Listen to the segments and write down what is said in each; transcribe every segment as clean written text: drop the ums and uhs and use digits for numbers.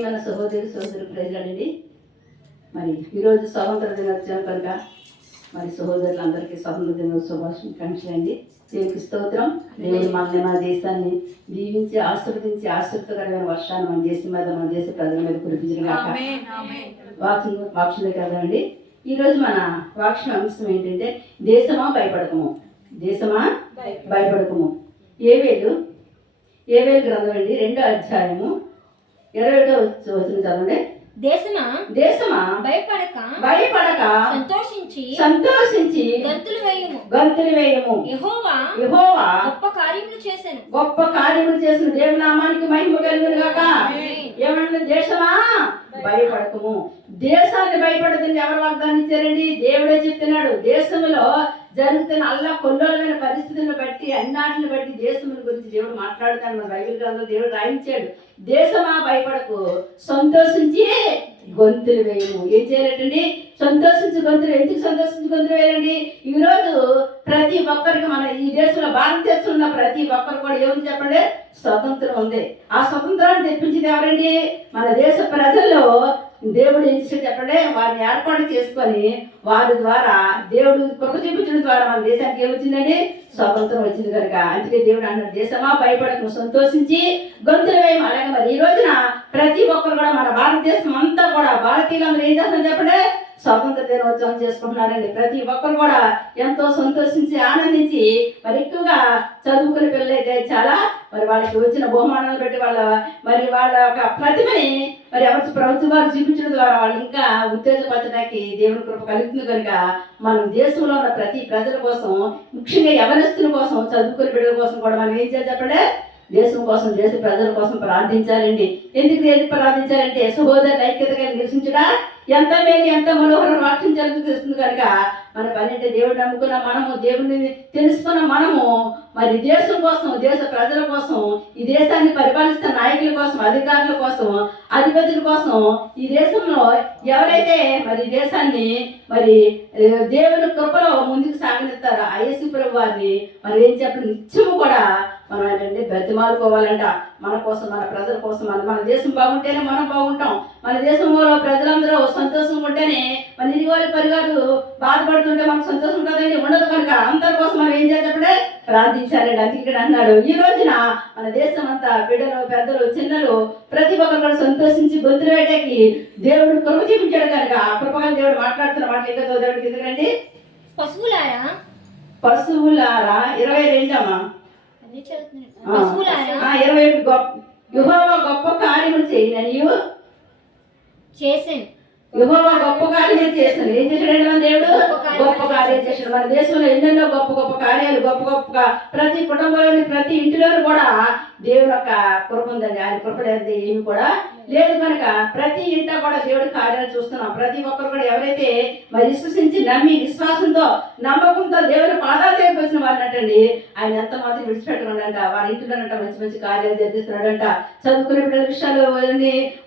మన సహోదరు ప్రజలండి, మరి ఈరోజు స్వతంత్ర దినోత్సవం కనుక మరి సహోదరులందరికీ స్వతంత్ర దినోత్సవ శుభాకాంక్షలు అండి. దేవునికి స్తోత్రం. దేవుడు మన దేశాన్ని దీవించి ఆశీర్వదించి ఆశీర్వదకరమైన వర్షాన్ని మన దేశం మీద మన దేశ ప్రజల మీద కురిపించడం కాక వాక్షులే కదండి. ఈరోజు మన వాక్షణ అంశం ఏంటంటే దేశమా భయపడకము, దేశమా భయపడకము. ఏవేలు గ్రంథం అండి 2వ అధ్యాయము 21వ వచనం చదవండి. దేశమా దేశమా భయపడక సంతోషించి గంతులు వేయము. యెహోవా గొప్ప కార్యములు చేసిన దేవుని నామానికి మహిమ కలుగును గాక. ఏమన్నా దేశమా భయపడకము. దేశాన్ని భయపడదని ఎవరు వాగ్దానం ఇచ్చారండి? దేవుడే చెప్తున్నాడు. దేశంలో జరుగుతున్న కొల్లోలమైన పరిస్థితులను బట్టి అన్నిటిని బట్టి దేశముల గురించి దేవుడు మాట్లాడుతాడు. మన బైబిల్ గ్రంథంలో దేవుడు రాయించాడు. దేశమా భయపడకు, సంతోషించి గొంతులు వేయము. ఏం చేయాలండి? సంతోషించి గొంతులు. ఎందుకు సంతోషించి గొంతులు వేయాలండి? ఈరోజు ప్రతి ఒక్కరికి మన ఈ దేశంలో భారతదేశంలో ఉన్న ప్రతి ఒక్కరు కూడా ఏముంది చెప్పండి? స్వతంత్రం ఉంది. ఆ స్వతంత్రాన్ని తెప్పించింది ఎవరండి? మన దేశ ప్రజల్లో దేవుడు ఏం చేసి చెప్పండి? వారిని ఏర్పాటు చేసుకొని వారి ద్వారా దేవుడు కృప చూపించడం ద్వారా మన దేశానికి ఏమొచ్చిందండి? స్వతంత్రం వచ్చింది కనుక. అందుకే దేవుడు అన్నాడు, దేశమా భయపడకు, సంతోషించి గొంతులు వేయము. అలాగే మరి ఈ రోజున ప్రతి ఒక్కరు కూడా మన భారతదేశం అంతా కూడా భారతీయులందరూ ఏం చేస్తున్నారు చెప్పండి? స్వాతంత్ర దినోత్సవం చేసుకుంటున్నారండి. ప్రతి ఒక్కరు కూడా ఎంతో సంతోషించి ఆనందించి మరి ఎక్కువగా చదువుకునే పిల్లలైతే చాలా మరి వాళ్ళకి వచ్చిన బహుమానాలు బట్టి వాళ్ళ యొక్క ప్రతిభని మరి ప్రభుత్వం వారు చూపించడం ద్వారా వాళ్ళు ఇంకా ఉత్తేజపరచడానికి దేవుని కృప కలుగుతుంది కనుక మనం దేశంలో ఉన్న ప్రతి ప్రజల కోసం, ముఖ్యంగా యవనస్తుల కోసం, చదువుకునే బిడ్డల కోసం కూడా మనం ఏం చేయాలి చెప్పండి? దేశం కోసం, దేశ ప్రజల కోసం ప్రార్థించాలండి. ఎందుకు ప్రార్థించాలంటే సహోదరుల ఐక్యతగా నివసించడా ఎంత మేలు, ఎంత మనోహరం వాక్యం జరుగుతుంది కనుక మన పని అంటే దేవుడు నమ్ముకున్న మనము, దేవుడిని తెలుసుకున్న మనము మరి దేశం కోసం, దేశ ప్రజల కోసం, ఈ దేశాన్ని పరిపాలిస్తున్న నాయకుల కోసం, అధికారుల కోసం, అధిపతుల కోసం, ఈ దేశంలో ఎవరైతే మరి దేశాన్ని మరి దేవుని కృపలో ముందుకు సాగనిస్తారో ఆ యేసు ప్రభు వారిని మరి ఏం చెప్పండి నిత్యము కూడా మనం ఏంటంటే బ్రతిమాలుకోవాలంట. మన కోసం, మన ప్రజల కోసం. మన దేశం బాగుంటేనే మనం బాగుంటాం. మన దేశంలో ప్రజలందరూ సంతోషంగా ఉంటేనే మన ఇరువారి పరివారు బాధపడుతుంటే మనకు సంతోషం ఉంటుందండి, ఉండదు కనుక అందరి కోసం మనం ఏం చేయాలంటే ప్రార్థించాలండి. అందుకే ఇక్కడ అన్నాడు, ఈ రోజున మన దేశం అంతా బిడ్డలు, పెద్దలు, చిన్నలు ప్రతి ఒక్కరు కూడా సంతోషించి గొంతులు వేయడానికి దేవుడు కృప చూపించాడు కనుక ఆ కృపగా దేవుడు మాట్లాడుతున్న మాట ఇంకా చదవడానికి ఎందుకండి? పశువులారా 22 21 యెహోవా గొప్ప కార్యములు చేయనని చేసాను. యెహోవా గొప్ప కార్యాలు చేస్తాడు. ఏం చేశాడండి మన దేవుడు? గొప్ప కార్యాలు చేశాడు. మన దేశంలో ఎన్నెన్నో గొప్ప గొప్ప కార్యాలు, గొప్ప ప్రతి కుటుంబంలోని ప్రతి ఇంటిలోనూ కూడా దేవుడు యొక్క కృప ఉందండి. ఆయన కృప లేదు ఏమి కూడా లేదు కనుక ప్రతి ఇంట కూడా దేవుడి కార్యాలు చూస్తున్నాం. ప్రతి ఒక్కరు కూడా ఎవరైతే మరి విశ్వసించి నమ్మి విశ్వాసంతో నమ్మకంతో దేవుని పాదాలు దగ్గరికి వచ్చిన వారినట్టండి ఆయన ఎంత మాత్రం విడిచిపెట్టకుండంట వారి ఇంటిలోనంట మంచి మంచి కార్యాలు జరిగిస్తున్నాడంట. చదువుకునే బిడ్డల విషయాలు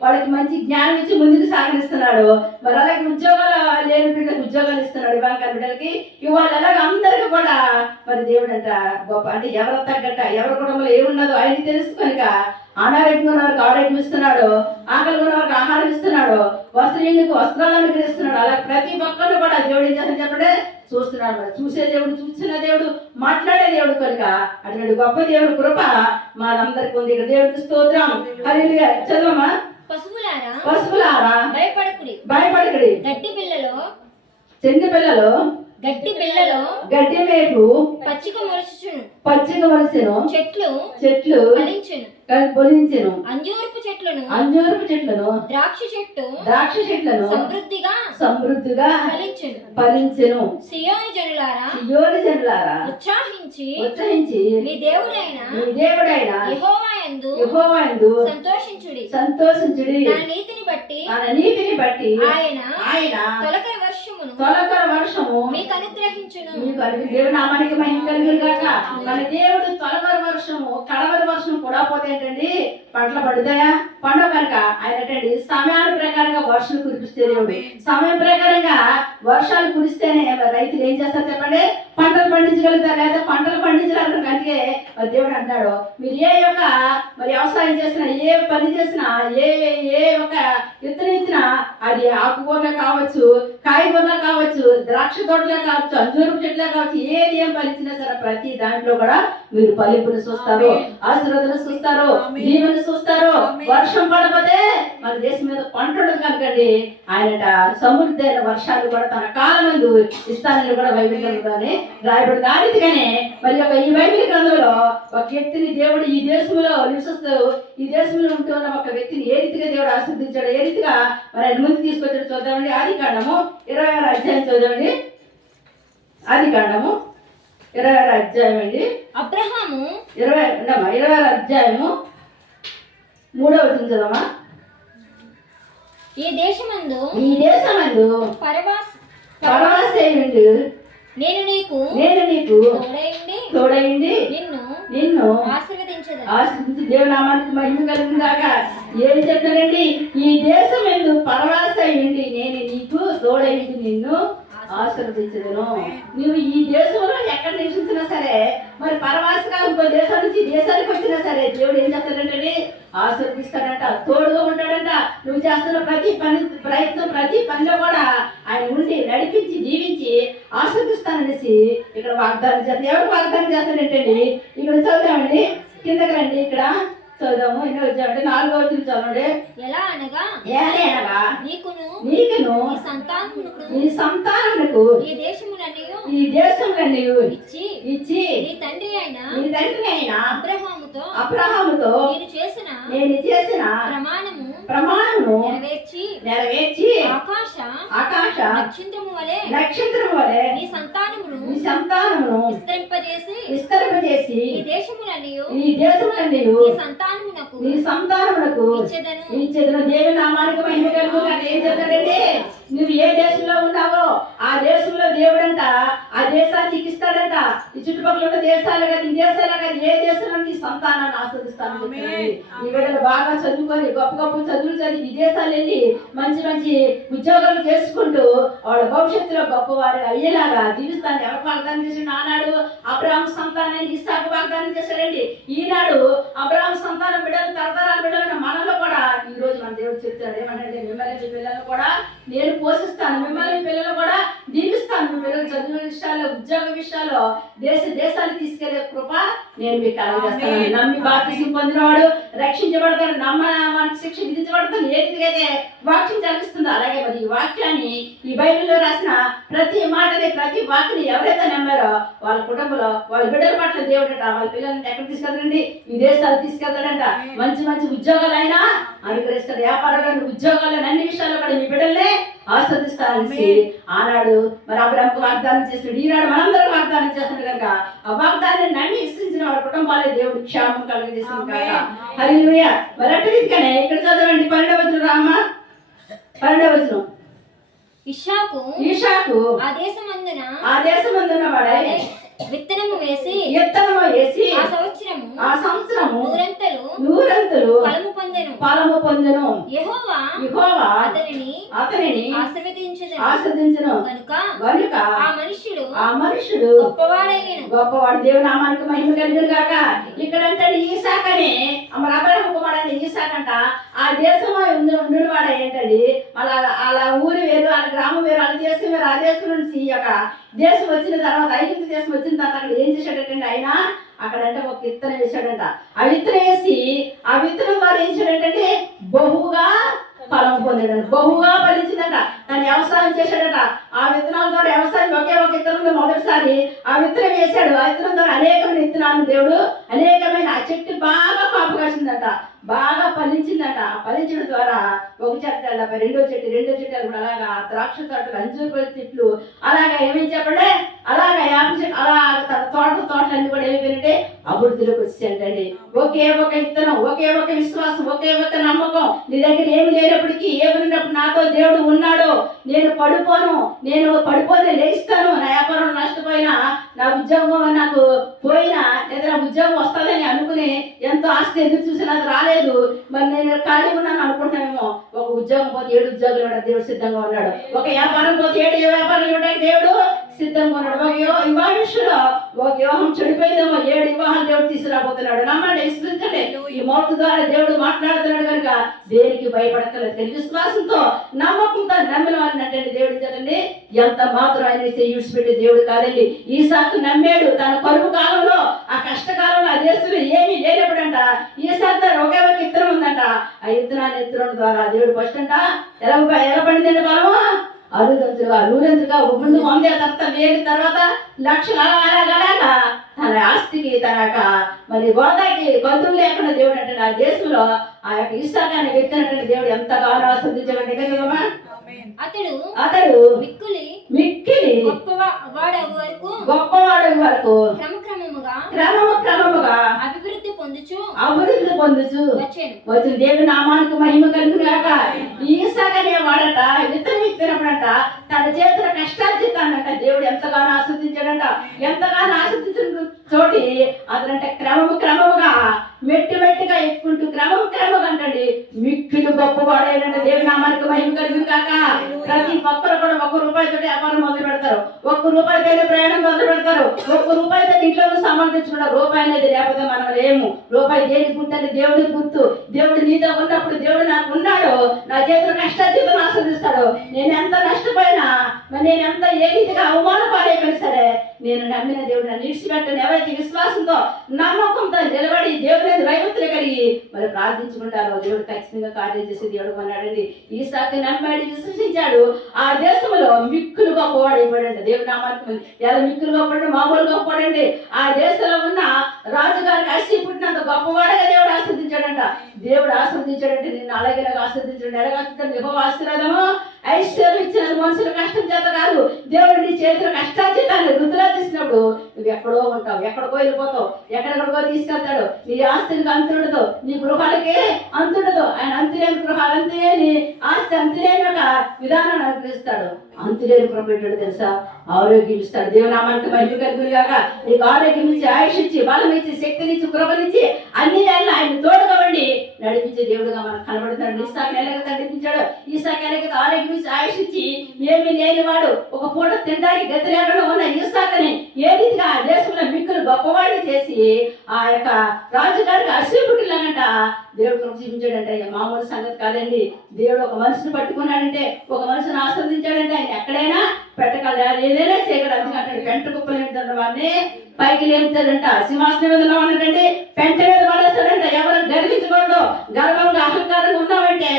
వాళ్ళకి మంచి జ్ఞానం ఇచ్చి ముందుకు సాగనిస్తున్నాడు. మరి అలాగే ఉద్యోగాలు లేని బిడ్డలకు ఉద్యోగాలు ఇస్తున్నాడు. ఇవాళ బిడ్డలకి ఇవాళ అలాగే అందరికీ కూడా మరి దేవుడు అంట గొప్ప అంటే ఎవరు తగ్గట్ట ఎవరి కుటుంబంలో ఏమున్నదో ఆయన తెలుసు కనుక అనారోగ్యం ఉన్న వారికి ఆరోగ్యం ఇస్తున్నాడు, ఆకలి ఉన్న వారికి ఆహారం ఇస్తున్నాడు, వస్త్రీలకు వస్త్రాలను అనుగ్రహిస్తున్నాడు. అలా ప్రతి ఒక్కరు కూడా దేవుడు ఏం చేస్తాడు చెప్పండి? చూస్తున్నాడు. మరి చూసే దేవుడు, చూసిన దేవుడు, మాట్లాడే దేవుడు కనుక అటువంటి గొప్ప దేవుడు కృప మనందరికీ ఉంది. ఇక్కడ దేవుడికి స్తోత్రం. హల్లెలూయా. చదవమ్మా. పశువులారా భయపడకుడి. చెండు పిల్లలు గడ్డి మేపు పచ్చిక మొలచును. చెట్లు ఫలించెను. అంజూరపు చెట్లను ద్రాక్ష చెట్లను సమృద్ధిగా ఫలించెను. సియోను జనులారా ఉత్సాహించి మీ దేవుడైన యెహోవా యందు సంతోషించుడి. తన నీతిని బట్టి ఆయన తొలకరి వర్షము మీకు అనుగ్రహించును. దేవుని నామానికి మహిమ కలుగును గాక. మన దేవుడు తొలకరి వర్షము, కడవరి వర్షం కూడా పోతే ఏంటండి పంటలు పడుతాయా? పండుగ కనుక ఆయన ఏంటండి సమయాల ప్రకారంగా వర్షాలు కురిపిస్తే దేవుడు సమయం ప్రకారంగా వర్షాలు కురిస్తేనే రైతులు ఏం చేస్తారు చెప్పండి? పంటలు పండించగలుగుతారు, లేదా పంటలు పండించగలరు. అందుకే మరి దేవుడు అంటాడు, మీరు ఏ యొక్క మరి వ్యవసాయం చేసినా, ఏ పని చేసినా, ఏ ఏ ఒక విత్తనం ఇచ్చినా, అది ఆకుకూరలే కావచ్చు, కాయగూరలే కావచ్చు, ద్రాక్ష తోటలే కావచ్చు, అంజూరపు చెట్లే కావచ్చు, ఏది ఏం పండించినా సరే ప్రతి దాంట్లో కూడా మీరు ఫలింపుని చూస్తారు, ఆశీర్వాదాలు చూస్తారు, దీవెని చూస్తారు. వర్షం పడకపోతే మన దేశం మీద పంట ఉండదు కనుకండి ఆయనట సమృద్ధైన వర్షాలు కూడా తన కాలమందు ఇస్తానని కూడా బైబిల్ గ్రంథంలోనే రాయబడి దానిగానే మరి యొక్క ఈ బైబిల్ గ్రంథంలో ఒక వ్యక్తిని దేవుడు ఈ దేశంలో నివసిస్తూ ఈ దేశంలో ఉంటున్న ఒక వ్యక్తిని ఏ రీతిగా దేవుడు ఆశీర్వదించాడు, ఏ రీతిగా మరి ఆయన ముందు తీసుకొచ్చాడు చూద్దామండి. ఆదికాండము 26వ అధ్యాయం చూద్దామండి. ఆదికాండము 26వ అధ్యాయం అండి. అబ్రహాము 26వ అధ్యాయము 3వ వచనం చదవమా. ఈ దేశమందు పరవాసేయుండు నేను నీకు తోడైండి నిన్ను ఆశీర్వదించి దేవునామానికి మహిమ కలుగుగాక. ఏం చెప్తానండి, ఈ దేశం ఎందు పరవాసేయుండి నేను నీకు తోడైండి నిన్ను ఆశీర్వదించదును. నువ్వు ఈ దేశంలో ఎక్కడ నివసించినా సరే, మరి పరవాసిగా ఇంకో దేశం నుంచి దేశానికి వచ్చినా సరే దేవుడు ఏం చేస్తాడంటే ఆశీర్వదిస్తాడంట, తోడుగా ఉంటాడంట. నువ్వు చేస్తున్న ప్రతి ప్రయత్నం ప్రతి పనిలో కూడా ఆయన ఉండి నడిపించి దీవించి ఆశీర్వదిస్తాననేసి ఇక్కడ వాగ్దానం చేస్తాడు. ఎవరు వాగ్దానం చేస్తాడంటండి, ఇక్కడ చదువుదామండి, కిందకి రండి, ఇక్కడ చదువుదాము. ఎన్నో వచ్చామంటే 4వ వచనం చదవండి. ఎలా అనగా నీకును నీ సంతానమునకు ఈ దేశములన్నీ ఇచ్చి నీ తండ్రి అయిన అబ్రహాముతో నేను చేసిన ప్రమాణమును నెరవేర్చి ఆకాశ నక్షత్రము వలె నీ సంతానమును విస్తరింపజేసి ఈ దేశములన్నీ నీ సంతానమునకు ఇచ్చెదను. దేవుని నామానికి మహిమ కలుగుగాక. ఏం చెప్తాడంటే, నువ్వు ఏ దేశంలో ఉన్నావో ఆ దేశంలో దేవుడంట ఆ దేశానికి ఇస్తాడంట. ఈ చుట్టుపక్కల ఉన్న దేశాలు కానీ ఈ దేశాలు కానీ ఏ దేశంలో నీ సంతానాన్ని ఆస్వాదిస్తాను. ఈ బిడ్డలు బాగా చదువుకొని గొప్ప గొప్ప చదువులు చదివి విదేశాలు వెళ్ళి మంచి మంచి ఉద్యోగాలు చేసుకుంటూ వాళ్ళ భవిష్యత్తులో గొప్పవారు అయ్యేలాగా జీవిస్తాను. ఎవరు వాగ్దానం చేసి ఆనాడు అబ్రహాము సంతానాన్ని ఇస్సాకు వాగ్దానం చేశాడండి. ఈనాడు అబ్రహాము సంతానం బిడ్డలు తరతరాల బిడ్డలైన మనలో కూడా ఈ రోజు మన దేవుడు చెప్తాడు ఏమంటే, మిమ్మల్ని పిల్లలు కూడా నేను పోషిస్తాను, మిమ్మల్ని పిల్లలు కూడా దీవిస్తాను, మీ పిల్లలు చదువు విషయాల్లో ఉద్యోగ విషయాల్లో దేశాలు తీసుకెళ్లే కృప నేను మీకు కలగజేస్తాను. నమ్మి బాప్తిసం పొందినవాడు రక్షించబడతాడు, నమ్మడానికి శిక్ష విధించబడతాడు. ఏ రీతిగా అయితే వాక్యం చదివిస్తుందో అలాగే మరి ఈ వాక్యాన్ని ఈ బైబిల్లో రాసిన ప్రతి మాటని ప్రతి వాక్యని ఎవరైతే నమ్మారో వాళ్ళ కుటుంబంలో వాళ్ళ బిడ్డల పట్ల దేవుడట వాళ్ళ పిల్లల్ని ఎక్కడ తీసుకెళ్తాడండి, విదేశాలు తీసుకెళ్తాడంట. మంచి మంచి ఉద్యోగాలు అయినా అనుగ్రహిస్తాడు. వ్యాపారాలు ఉద్యోగాలు అన్ని విషయాల్లో కూడా మీ బిడ్డల్నే ఆస్వాదిస్తారని ఆనాడు మరి అబ్రహాముకు వాగ్దానం చేస్తున్నాడు. ఈనాడు మనందరూ వాగ్దానం చేస్తున్నాడు కనుక ఆ వాగ్దానాన్ని నమ్మి విశ్వసించిన వారి కుటుంబాలే దేవుడు క్షేమం కలుగజేసింది కనుక హల్లెలూయా. మరి అటు రీతిగానే ఇక్కడ చదవండి 12వ వచనం రామా. 12వ వచనం. ఇషాకు ఆ దేశమందున వాడే విత్తనము వేసి ఆ సంవత్సరము నూరంతలు ఫలము పొందెను. యెహోవా అతనిని ఆశీర్వదించెను గనుక ఆ మనుషుడు గొప్పవాడు. దేవుని నామానికి మహిమ కలుగును గాక. ఇక్కడ అంటాడు ఈసాకని మరి అబ్రహాము కుమారుడైన ఈసాకంట ఆ దేశంలో ఉండినవాడు ఏంటండి, అలా ఊరు వేరు, వాళ్ళ గ్రామం వేరు, వాళ్ళ దేశం వేరు. ఆ దేశం నుంచి ఒక దేశం వచ్చిన తర్వాత ఐగుప్తు దేశం వచ్చిన తర్వాత అక్కడ ఏం చేశాడంటే ఆయన అక్కడంటే ఒక విత్తనం వేసాడంట. ఆ విత్తనం వేసి ఆ విత్తనం ద్వారా ఏం చేశాడంటే బహుగా ఫలం పొందాడు, బహుగా ఫలించిందంట. దాన్ని వ్యవసాయం చేశాడట. ఆ విత్తనాల ద్వారా వ్యవసాయం ఒకే ఒక విత్తనంలో మొదటిసారి ఆ విత్తనం వేశాడు. ఆ విత్తనం ద్వారా అనేకమైన విత్తనాలను దేవుడు అనేకమైన ఆ చెట్టు బాగా కాపు కాసిందట, బాగా ఫలించిందట. ఆ ఫలించడం ద్వారా ఒక చెట్టు రెండో చెట్టు కూడా అలాగా ద్రాక్ష తోటలు అంజూరు చెట్లు అలాగా ఏమేమి చెప్పండి అలాగా యాప చెట్టు అలా తోటలన్నీ కూడా ఏమైపోయినట్టే అభివృద్ధిలోకి వచ్చేయండి. ఒకే ఒక విత్తనం, ఒకే ఒక విశ్వాసం, ఒకే ఒక నమ్మకం. నీ దగ్గర ఏమి లేనప్పటికీ ఏమన్నప్పుడు నాతో దేవుడు ఉన్నాడు, నేను పడిపోతే లేస్తాను, నా వ్యాపారం నష్టపోయినా, నా ఉద్యోగం నాకు పోయినా, లేదా నా ఉద్యోగం వస్తుందని అనుకుని ఎంతో ఆస్తి ఎదురు చూసినా అది రాలేదు, మరి నేను ఖాళీ ఉన్నాను అనుకుంటామేమో. ఒక ఉద్యోగం పోతే 7 ఉద్యోగాలు ఇవ్వడానికి దేవుడు సిద్ధంగా ఉన్నాడు. ఒక వ్యాపారం పోతే 7 వ్యాపారాలు ఇవ్వడానికి దేవుడు సిద్ధంగా ఉన్నాడు. ఒక వివాహిషులో ఒక వివాహం చెడిపోయిందేమో, 7 వివాహాలు దేవుడు తీసుకురాబోతున్నాడు. నమ్మండి, విశ్వసించండి. ఈ మౌత్ ద్వారా దేవుడు మాట్లాడుతున్నాడు కనుక దేనికి భయపడక్కర్లేదు. విశ్వాసంతో నమ్మకంతో నమ్మిన వారిని అంటే దేవుడు చదండి ఎంత మాత్రం ఆయన విడిచిపెట్టే దేవుడు కాదండి. ఈసాకు నమ్మాడు. తన కరువు కాలంలో, ఆ కష్టకాలంలో, ఆ దేశంలో ఏమీ లేనప్పుడంట ఈసాకు ఒకే ఒక ఇత్తనం ఉందంట. ఆ ఇత్తనం ద్వారా దేవుడు ఫస్ట్ అంట ఎలా పడిందండి బలము అరుదంతులుగా నూరంతులుగా ముందు 100 తర్వాత 1000 తర్వాత లక్షలు అలాగా తన ఆస్తికి తన యొక్క మరి గోదాకి బంధువులు లేకుండా దేవుడు అంటే నా దేశంలో ఆ యొక్క ఇష్టాన్ని వ్యక్తినటువంటి దేవుడు ఎంతగానో ఆస్వాదించాడంటే కదమ్మా. అతడు మిక్కిలి గొప్పవాడు వరకు క్రమముగా అభివృద్ధి పొందుచు వచ్చిన దేవుని నామానికి మహిమ కలుగుగాక. ఈసారి అనేవాడట విత్తనప్పుడంట తన చేతుల కష్టార్జితానంట దేవుడు ఎంతగానో ఆస్వాదించాడంట. ఎంతగానో ఆస్వాదించిన చోటి అతనంటే క్రమముగా మెట్టిగా ఎక్కుంటూ క్రమముగా అంటండి మిక్కిలు గొప్పవాడేనంటే దేవుని నామానికి మహిమ కలుగుగాక. ప్రతి ఒక్కరు కూడా ₹1 వ్యాపారం మొదలు పెడతారు, ₹1 ప్రయాణం మొదలు పెడతారు, ₹1 ఇంట్లో సమర్థించుకుంటారు. రూపాయి అనేది లేకపోతే మనం లేము. రూపాయి దేనికి గుర్తు అంటే దేవుడికి గుర్తు. దేవుడు నీతో ఉన్నప్పుడు దేవుడు నాకు ఉన్నాడు, నా చేతులు కష్టార్జితం ఆస్వాదిస్తాడు. నేను ఎంత నష్టపోయినా నేను ఎంత ఏ రీతిగా అవమాన పాలైపోయినా సరే నేను నమ్మిన దేవుడు నన్ను విడిచిపెట్టను. ఎవరైతే విశ్వాసంతో నమ్మకంతో నిలబడి దేవుని భయభక్తులు కలిగి మరి ప్రార్థించుకుంటారో దేవుడు ఖచ్చితంగా కార్యం చేసి దేవుడు కొన్నాడండి. ఈసారి నమ్మాడు, విశ్వసించాడు. ఆ దేశంలో మిక్కులు గొప్పవాడు అయిపోయాడండి. దేవుడు నామానికి ఎలా మిక్కులు గొప్పవాడు, మామూలు గొప్పవాడండి. ఆ దేశంలో ఉన్న రాజుగారికి అసి పుట్టినంత గొప్పవాడుగా దేవుడు ఆస్వాదించాడంట. దేవుడు ఆస్వాదించాడంటే నిన్ను అలాగేలాగా ఆస్వాదించాడు. ఎలాగొచ్చాడు యెహోవా ఆశీర్వాదము ఐశ్వర్యం ఇచ్చిన మనుషుల కష్టం చేత కాదు. దేవుడు నీ చేతుల కష్టార్జితాన్ని వృద్ధిలో తీసినప్పుడు నువ్వు ఎక్కడో ఉంటావు, ఎక్కడికో వెళ్ళిపోతావు, ఎక్కడెక్కడికో తీసుకెళ్తాడు. నీ ఆస్తులకు అంతుండదు, నీ గృహాలకే అంతుండదు. ఆయన అంతులేని గృహాలు, అంతులేని ఆస్తి, అంతులేని ఒక విధానాన్ని అనుగ్రహిస్తాడు. అంతులేని కృప పెట్టాడు తెలుసా, ఆరోగ్యం ఇస్తాడు. దేవునామానికి మహిమ కలుగుగాక. నీకు ఆరోగ్యం ఇచ్చి, ఆయుష్ ఇచ్చి, బలం ఇచ్చి, శక్తినిచ్చి, కృపనిచ్చి అన్ని నెలలు ఆయన తోడుగా ఉండి నడిపించే దేవుడుగా మనకు కనబడుతున్నాడు. ఈసాకి ఎలాగ నడిపించాడు, ఈసాకి ఎలాగ ఆరోగ్యం ఇచ్చి, ఆయుష్ ఇచ్చి ఏమీ లేనివాడు ఒక పూట తినడానికి గతి లేకుండా ఉన్న ఈసాకని ఏ రీతిగా ఆ దేశంలో మిక్కులు గొప్పవాడిని చేసి ఆ యొక్క రాజుగారికి అశ్వపుట్టులాగంట దేవుడు కృప చూపించాడంటే మామూలు సంగతి కాదండి. దేవుడు ఒక మనిషిని పట్టుకున్నాడంటే, ఒక మనిషిని ఆస్వాదించాడంటే ఆయన ఎక్కడైనా పెట్టగలడు, ఏదైనా చేయగలడు. అందుకంటే పెంట కుప్పలు ఏంటంటే వాడిని పైకి లేపుతాడంట, సింహాసనం మీద ఉన్నాడంటే పెంట మీద పడేస్తాడంట. ఎవరు గర్వించకూడదు. గర్వంగా అహంకారంగా ఉన్నావంటే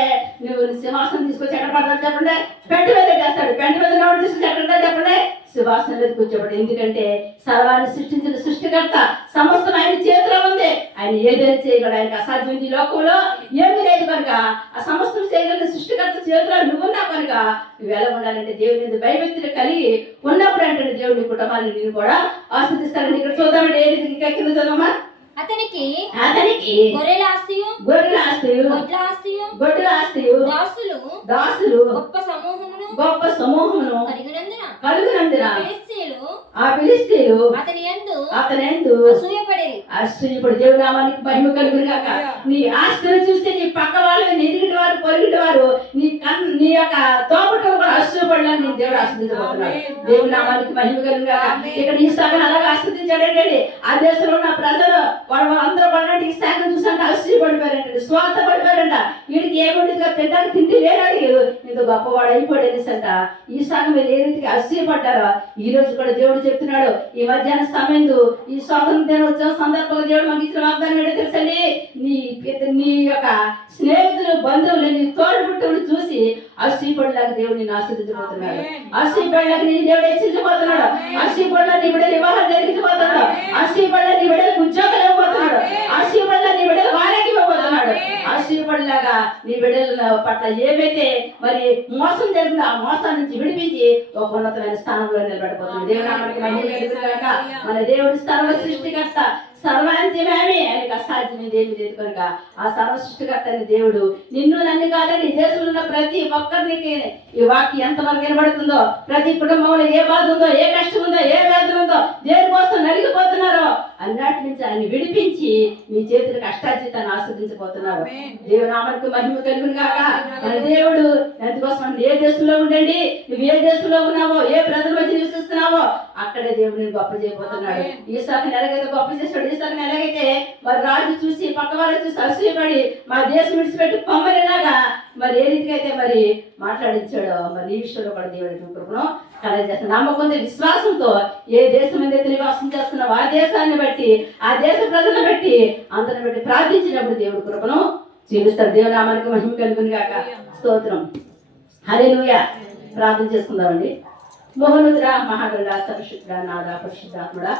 నువ్వు సింహాసనం తీసుకొచ్చి ఎక్కడ పడతాడు చెప్పండి, పెంట మీద చేస్తాడు. పెంట మీద ఉన్నవాడు తీసుకొచ్చి ఎక్కడ చెప్పండి, సింహాసనం మీద కూర్చోబడి. ఎందుకంటే సర్వాన్ని సృష్టించిన సృష్టికర్త, సమస్తం ఆయన చేతిలో ఉంది. ఆయన ఏదైనా చేయగలడు. ఆయనకు అసాధ్యం ఈ లోకంలో ఏమీ లేదు కనుక ఆ సమస్తం చేయగలిగిన సృష్టికర్త చేతిలో నువ్వున్నావు కనుక నువ్వు ఎలా ఉండాలంటే దేవుని భయభక్తులు కలిగి ఉన్నప్పుడు అంటే దేవుని కుటుంబాన్ని నేను కూడా ఆస్వాదిస్తానని ఇక్కడ చూద్దామంటే ఏ రీతికి ఇంకా కింద చదవమా. అతనికి గొర్రెల ఆస్తియు గొడ్డల ఆస్తియు దాసులు గొప్ప సమూహమును కలుగునందున ఆ ఫిలిష్తీయులు అతని యందు అసూయపడి. దేవుని నామానికి మహిమ కలుగుగాక. నీ ఆస్తిని చూస్తే నీ పక్క వాళ్ళు, నీ ఎదుటి వారు, పొరుగుటి వారు, నీ యొక్క తోపటం కూడా అసూయపడాలని నేను దేవుడు ఆస్వాదించబోతున్నాడు. దేవుని నామానికి మహిమ కలుగుగాక. ఇక్కడ ఈ సగం అలాగే ఆస్వాదించాడంటే ఆ దేశంలో ఉన్న ప్రజలు వాళ్ళందరూ పడినట్టు ఈ శాఖను చూసంటే అసూయపడిపోయారంటే, స్వార్థ పడిపోయారంట. వీడికి ఏముండిగా తింటానికి తిండి లేనాడు, ఇంత గొప్పవాడు అయిపోయాడేసంట. ఈ శాఖ మీద ఏ రీతికి అసూయపడ్డారో ఈ రోజు కూడా దేవుడు చెప్తున్నాడు. ఈ మధ్యాహ్న సమయం ఈ స్వాతంత్ర దినోత్సవం సందర్భంగా దేవుడు మనకి ఇచ్చిన వాగ్దానం ఏంటో తెలుసండి, నీ యొక్క స్నేహితులు, బంధువులు, నీ తోడుపుట్టులు చూసి అసూయపడలాగా దేవుడు నిన్ను ఆశీర్వదించబోతున్నాడు. అసూయపడలాగా నీ దేవుడు హెచ్చించబోతున్నాడు. అసూయపడలా నీ బిడ్డలు వివాహాలు జరిగించబోతున్నాడు. అసూయపడలా నీ బిడ్డలకు ఉద్యోగాలు ఇవ్వబోతున్నాడు. అసూయపడలా నీ బిడ్డలు వారికి ఇవ్వబోతున్నాడు. అసూయపడలాగా నీ బిడ్డల పట్ల ఏమైతే మరి మోసం జరిగిందో ఆ మోసాన్ని నుంచి విడిపించి ఒక ఉన్నతమైన స్థానంలో నిలబడిపోతున్నాడు. దేవునామానికి మహిమ కలుగుగాక. మన దేవుడి సర్వ సృష్టికర్త, సర్వాంత్యమేమి ఆయనకు అసాధ్యమైంది ఏమి లేదు కనుక ఆ సర్వసృష్టికర్త అయిన దేవుడు నిన్ను నన్ను కాదండి ఈ దేశంలో ఉన్న ప్రతి ఒక్కరికి ఈ వాక్యం ఎంతవరకు వినబడుతుందో, ప్రతి కుటుంబంలో ఏ బాధ ఉందో, ఏ కష్టం ఉందో, ఏ వేదన ఉందో, దేనికోసం నలిగిపోతున్నారో అన్నటి నుంచి ఆయన విడిపించి మీ చేతులకు అష్టార్జితాన్ని ఆస్వాదించబోతున్నారు. దేవునామానికి మహిమ కలుగును గాక. మన దేవుడు అందుకోసం ఏ దేశంలో ఉండండి, నువ్వు ఏ దేశంలో ఉన్నావో, ఏ ప్రజల మధ్య నివసిస్తున్నావో అక్కడే దేవుడు నేను గొప్ప చేయబోతున్నాడు. ఈసారిని ఎలాగైతే గొప్ప చేస్తాడు, ఈసారిని ఎలాగైతే మరి రాజు చూసి పక్క వాళ్ళు చూసి అసూయపడి మా దేశం విడిచిపెట్టి పొమ్మరిలాగా మరి ఏ రీతిగా అయితే మరి మాట్లాడించాడో మరి ఈ విషయంలో కూడా దేవుడు కృపను కలగజేస్తాడు. నమ్మకంతో విశ్వాసంతో ఏ దేశం మీద నివాసం చేస్తున్నావు ఆ దేశాన్ని బట్టి, ఆ దేశ ప్రజలను బట్టి, అందరిని బట్టి ప్రార్థించినప్పుడు దేవుడు కృపను చూపిస్తాడు. దేవునామానికి మహిమ కలుగును గాక. స్తోత్రం. హల్లెలూయా. ప్రార్థన చేసుకుందామండి. మోహనుద్ర మహాగరుడ సర్వశక్తుడ నాద పరిశుద్ధాత్ముడా,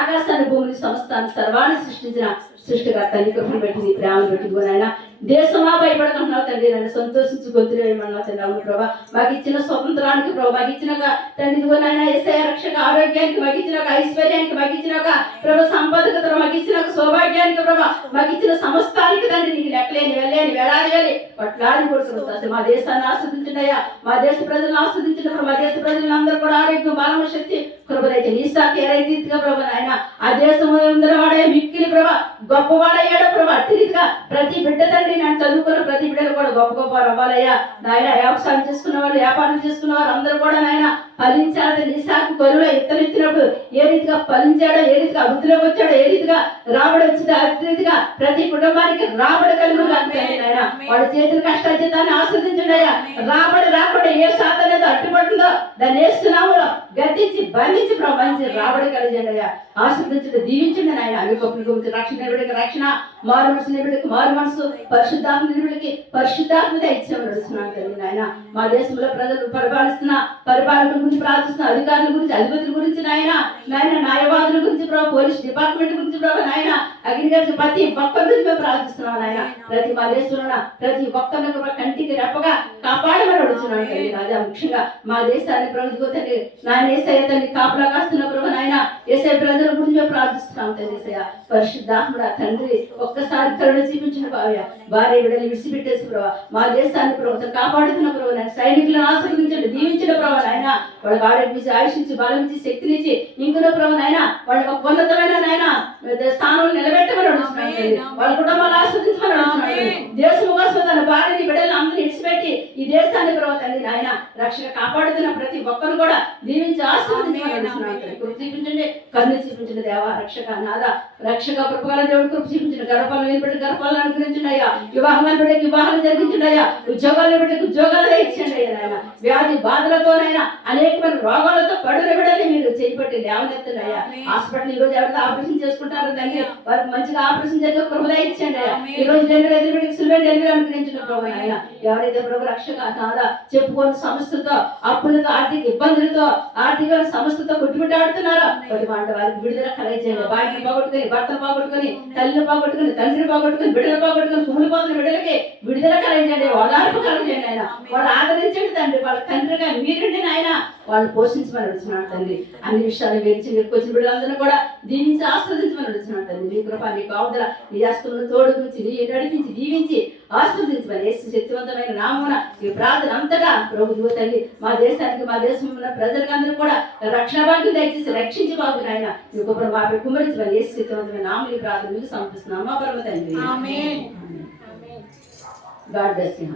ఆకాశాన్ని భూమిని సమస్తాన్ని సర్వాన్ని సృష్టించిన సృష్టికర్త నీ కృపను బట్టి నీ ప్రేమను బట్టి ఆయన దేశమా భయపడకుంటున్నావు తండ్రి, నన్ను సంతోషించి గొంతులేమన్నావు తండ్రి. అవును ప్రభా, మాకు ఇచ్చిన స్వతంత్రానికి ప్రభావ, మాకు ఇచ్చిన తండ్రి నాయన యేసయ్య రక్షక ఆరోగ్యానికి, మాకు ఇచ్చిన ఐశ్వర్యానికి, మాకు ఇచ్చిన ప్రభా సంపదకత, మాకు ఇచ్చిన సౌభాగ్యానికి ప్రభా, మాకు ఇచ్చిన సమస్తానికి తండ్రి నీకు లెక్కలేని వెళ్ళలేని వేలాడి పట్లాడి కొడుతుంది. మా దేశాన్ని ఆస్వాదించున్నాయా, మా దేశ ప్రజలను ఆస్వాదించినప్పుడు మా దేశ ప్రజలందరూ కూడా ఆరోగ్యం బలము శక్తి కృపదైతే ఈసాకి ఏ రీతిగా ప్రభా నాయన ఆ దేశం వాడే మిక్కిలి ప్రభా గొప్పవాడయ్యాడో ప్రభా అట్టిగా ప్రతి బిడ్డ తండ్రి నేను చదువుకున్న ప్రతి బిడ్డలు కూడా గొప్ప గొప్ప అవ్వాలయ్యా నాయన. వ్యవసాయం చేసుకున్న వాళ్ళు, వ్యాపారం చేసుకున్న వారు అందరూ కూడా నాయన ఫలించాలి. ఈసాకు కొలువులో ఇత్తనిచ్చినప్పుడు ఏ రీతిగా ఫలించాడో, ఏ రీతిగా అభివృద్ధిలోకి వచ్చాడో, ఏ రీతిగా రాబడి వచ్చిందో అదే రీతిగా ప్రతి కుటుంబానికి రాబడి కలుగు నాయన. వాళ్ళ చేతుల కష్టార్జితాన్ని ఆస్వాదించండి అయ్యా. రాబడి ఏ శాతం ఏదో అడ్డుపడుతుందో దాన్ని వేస్తున్నాము గద్దించి బంధించి మంచి రాబడి కలిగండి అయ్యా. ఆస్వాదించండి, దీవించండి నాయన. అవి గొప్ప రక్షణ నిలబడికి రక్షణ, మారు మనసు నిలబడికి మారు మనసు, పరిశుద్ధాత్మ నిలబడికి పరిశుద్ధాత్మత ఇచ్చాము నడుస్తున్నాను కలిగి నాయన. మా దేశంలో ప్రజలు పరిపాలకుల గురించి ప్రార్థిస్తున్న, అధికారుల గురించి, అధిపతుల గురించి నాయన, న్యాయవాదుల గురించి ప్రభావ, పోలీస్ డిపార్ట్మెంట్ గురించి ప్రభావ నాయన, అగ్రికల్చర్ ప్రతి ఒక్కరి గురించి మేము ప్రార్థిస్తున్నాం నాయన. ప్రతి మా దేశంలో ప్రతి ఒక్కరిని కంటికి రెప్పగా కాపాడమని అడుగుతున్నాను కలిగి రాజా. ముఖ్యంగా మా దేశాన్ని ప్రభుత్వ తండ్రి నాయన ఏసయ్య తండ్రి కాపులా కాస్తున్న ప్రభు నాయన ఏసయ్య ప్రజల గురించి మేము ప్రార్థిస్తున్నాం తండ్రి. ఏసయ్య పరిశుద్ధాత్ముడా తండ్రి ఒక్కసారి కరుణ చూపించిన భార్య బిడ్డలు విడిచిపెట్టేసి ప్రభావ మా దేశాన్ని ప్రభుత్వం కాపాడుతున్న ప్రభు నాయన, సైనికులను ఆశీర్వదించండి, దీవించిన ప్రభు నాయన. వాళ్ళకి ఆరోగ్యం ఆయుషించి బలం ఇచ్చి శక్తినిచ్చి ఇంకొన ప్రభు నాయన వాళ్ళకి ఒక ఉన్నతమైన నాయన స్థానంలో నిలబెట్టమని అడుగుతున్నాను. వాళ్ళ కుటుంబాలు ఆస్వాదించమని అడుగుతున్నాను. దేశం కోసం తన భార్యని బిడ్డలను అందరినీ విడిచిపెట్టి ఈ దేశాన్ని ప్రభు తండ్రి నాయన రక్షణ కాపాడుతున్న ప్రతి ఒక్కరు కూడా దీవించి ఆస్వాదించమని అడుగుతున్నాను. కృప చూపించండి, కన్ను చూపించండి దేవా. రక్షక నాద రక్షక కృపగల దేవుడు కృప చూపించండి. గర్భాలను నిలబెట్టి గర్భాలను అనుగ్రహించండి అయ్యా. వివాహాలను బిడ్డకి వివాహాలు జరిగించండి అయ్యా. ఉద్యోగాలను బిడ్డకి ఉద్యోగాలు ఇచ్చండి అయ్యా నాయన. వ్యాధి బాధలతోనైనా అనేకమైన రోగాలతో పడుల బిడ్డని మీరు చేపట్టి లేవనెత్తండి అయ్యా. హాస్పిటల్ ఈ రోజు ఎవరైతే ఆపరేషన్ చేసుకుంటారో దాన్ని వారికి మంచిగా ఆపరేషన్ జరిగే కృపద ఇచ్చండి అయ్యా. ఈ రోజు డెలివరీ బిడ్డకి సిల్వర్ డెలివరీ అనుగ్రహించిన ప్రభు నాయన. ఎవరైతే ప్రభు రక్షక నాద చెప్పుకొని సమస్యతో, అప్పులతో, ఆర్థిక ఇబ్బందులతో, ఆర్థిక సమస్యతో కొట్టుమిట్టాడుతున్నారో వారికి విడుదల కలగజేయండి. భార్యను పోగొట్టుకొని, భర్తను పోగొట్టుకొని, తల్లిని పోగొట్టుకొని, తండ్రిని పోగొట్టుకొని, బిడ్డలు పోగొట్టుకొని కుమిలిపోతున్న బిడ్డలకి విడుదల కలగజేయండి, ఓదార్పు కలగజేయండి ఆయన. వాళ్ళు ఆదరించండి తండ్రి. వాళ్ళ తండ్రిగా మీరుండి నాయన వాళ్ళు పోషించమని అడుగుతున్నాడు తండ్రి. అన్ని విషయాలు వేరించి వచ్చిన బిడ్డలందరూ కూడా దీవించి ఆస్వాదించమని అడుగుతున్నాడు తండ్రి. నీ కృప, నీ కావుదల, నీ హస్తంలో తోడు గురించి, నీ నడిపించి దీవించి ఆస్వాదించమని యేసు శక్తివంతమైన నామమున ఈ ప్రార్థన అంతగా ప్రభు తండ్రి మా దేశానికి, మా దేశంలో ఉన్న ప్రజలందరూ కూడా రక్షణ భాగ్యం దయచేసి రక్షించి బాబు నాయన. నీ గొప్ప మాపై కుమరించమని యేసు శక్తివంతమైన నామం ఈ ప్రార్థన మీకు సమర్పిస్తున్నాము మా పరమ తండ్రి. God bless you.